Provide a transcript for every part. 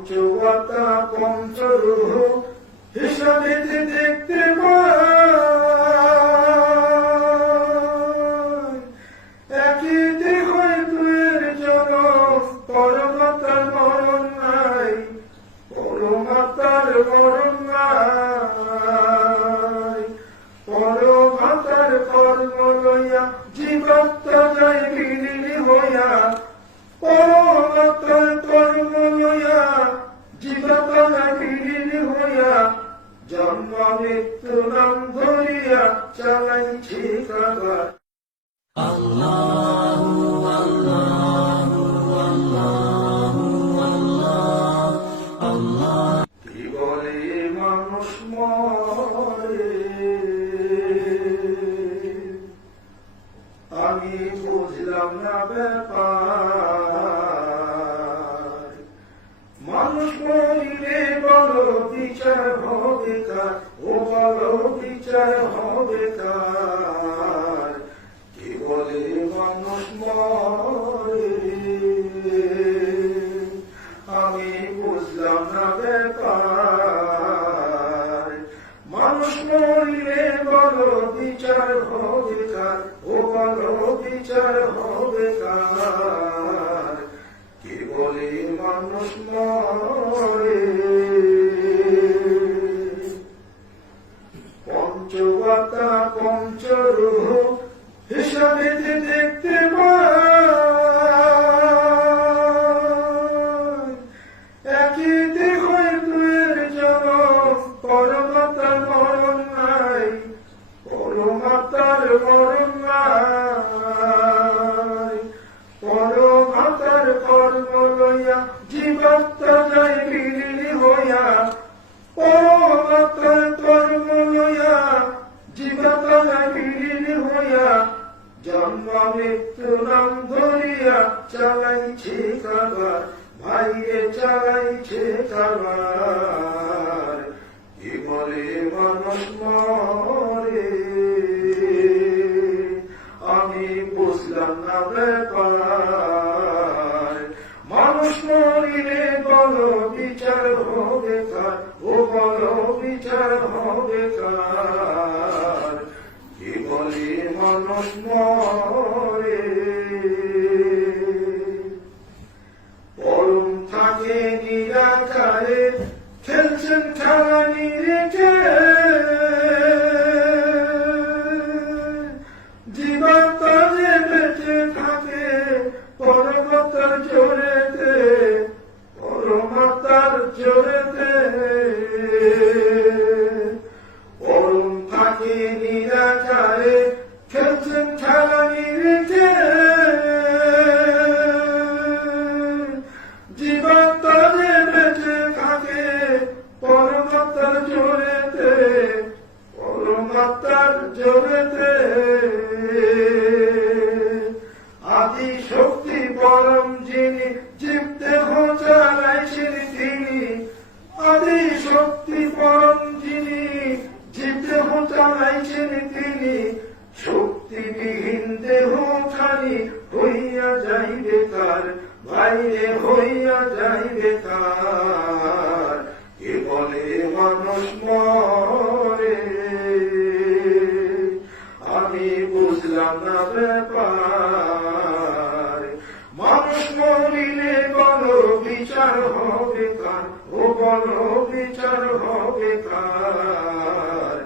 পঞ্চবতা পঞ্চরূহ হিসাবে দেখতে পাই, একই দেহ দুয়ের জন, পরমাতার মরণ নাই, পরমাতার মরণ নাই। পরমাতার কর্ম লইয়া জীবাত্মা যায় বিলীন হইয়া, পরমাত্মার কর্ম লইয়া জীবাত্মা যায় বিলীন হইয়া, জন্ম মৃত্যু নাম ধরিয়া চালাইছি কারবার। আল্লাহু আল্লাহু আল্লাহু আল্লাহ আল্লাহ। কি বলে মানুষ মরে, আমি বুঝলাম না ব্যাপার। মানুষ মরিলে বলো বিচার হবে কার, ও বলো বিচার হবে কার। কি বলে মানুষ মরে, আমি বুঝলাম না ব্যাপার। মানুষ মরিলে বলো বিচার হবে কার, ও বলো বিচার হবে কার। কি বলে মানুষ মরে। পঞ্চবতা পঞ্চরূহ হিসাবে দেখতে পাই, একই দেহ দুয়ের জন, পরমাতার মরণ নাই, পরমাতার মরণ নাই। পরমাতার কর্ম লইয়া জীবাত্মা যায় বিলীন হইয়া, পরমাতার কর্ম লইয়া জীবাত্মা যায় বিলীন হইয়া, জন্ম মৃত্যু নাম ধরিয়া চালাইছে কারবার। ভাইরে চালাইছে কারবার। কি বলে মানুষ মরে, আমি বুঝলাম না ব্যাপার। মানুষ মরিলে বলো বিচার হবে কার, ও বলো বিচার হবে কার। কি বলে মানুষ মরে। পরম থাকে নিরাকারে, খেলছেন খেলা নিরেখে, জীবাত্মা যে বেঁচে থাকে পরমাত্মার জোরেতে, পরমাত্মার জোরেতে। পরম থাকে নিরাকারে, খেলছেন খেলা নিরেখে, জীবাত্মা যে বেঁচে থাকে পরমাত্মার জোরেতে, পরমাত্মার জোরেতে। আদি শক্তি পরম যিনি, জীব দেহ চালাইছেন তিনি। আদি শক্তি পরম যিনি, জীব দেহ চালাইছেন তিনি। শক্তিবিহীন দেহ খালি হইয়া যাইবে কার, বাইরে হইয়া যাইবে কার। এ বলে মানুষ মরে, আমি বুঝলাম না ব্যাপার। মানুষ মরিলে বলো বিচার হবে কার, ও বলো বিচার হবে কার।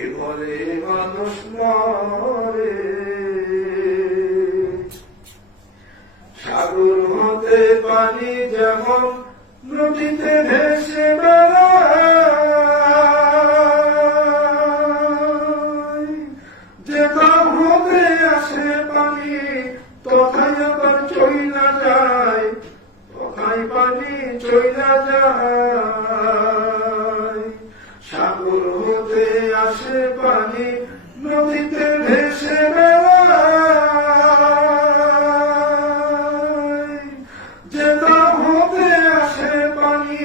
এ বলে মানুষ মরে। সাগর হতে পানি যেমন নদীতে ভেসে বেড়ায়, যেখান হতে আসে পানি তথায় আবার চইলা যায়, তথায় পানি চইলা যায়। সাগর হতে আসে পানি নদীতে ভেসে বেড়ায়, যেটা হতে আসে পানি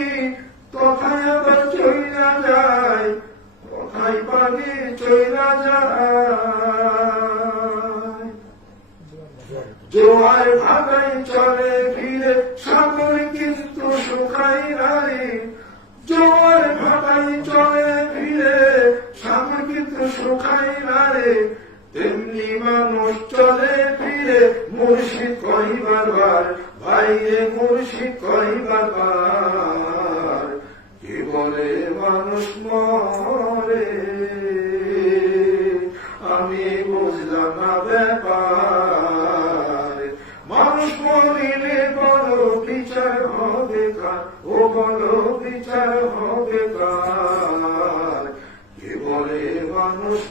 তথায় আবার চইলা যায়, তথায় পানি চইলা যায়। জোয়ার ভাগাই চলে ফিরে সাগর কিন্তু সুখ শুকাই না রে, জোয়ার ভাটাই চলে ফিরে সাগর কিন্তু শুকাই না রে, তেমনি মানুষ চলে ফিরে মুর্শিদ কই বারবার, ভাইরে মুর্শিদ কই বারবার, কি বলে মানুষ মরে আমি বুঝলাম না ব্যাপার, মানুষ মরিলে বড় বিচার হবে কার, ও বড় বিচার হবে কার, কি বলে মানুষ